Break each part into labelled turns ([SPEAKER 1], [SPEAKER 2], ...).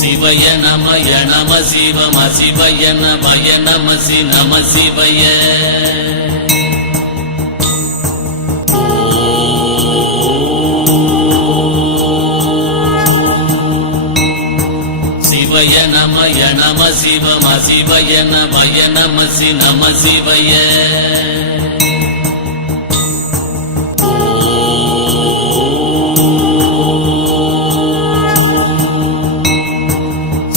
[SPEAKER 1] சிவய நமய நம சிவம சிவய நமய நம சி நம சிவய. சிவய நமய நம சிவம சிவய நம நமசி நம சிவய.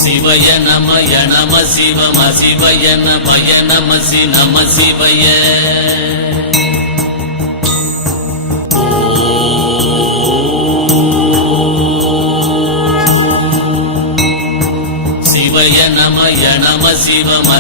[SPEAKER 1] சிவய நமய நம சிவம சிவய நமய நம சி நம சிவய.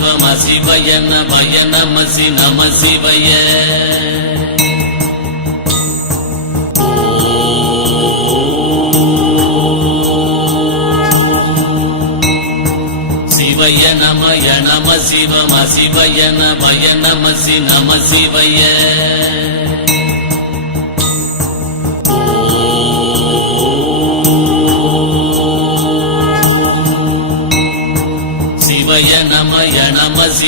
[SPEAKER 1] சிவம சிவய நமய நமசி நம சிவய சிவய நமய நம சிவம சிவய நமய நமசி நம சிவய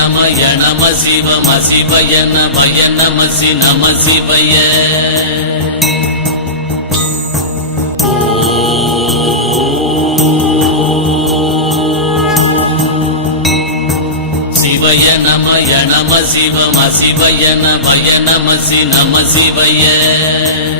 [SPEAKER 1] நம நமய நம சிவம் சிவய நமய நம சி நம சிவய. சிவய நமய நம சிவம் சிவய நமய நம சி நம சிவய.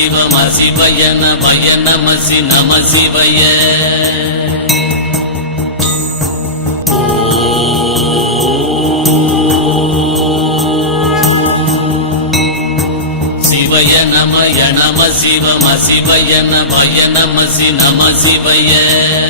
[SPEAKER 1] சிவ மசிவய சிவய நமய நம நம சிவய. சிவய நமய நம சிவ மசிவய நமய நமசி நம சிவய.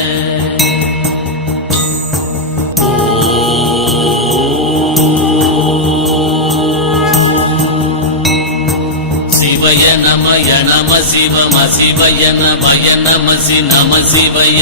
[SPEAKER 1] சிவய நமய நம சி நம சிவய.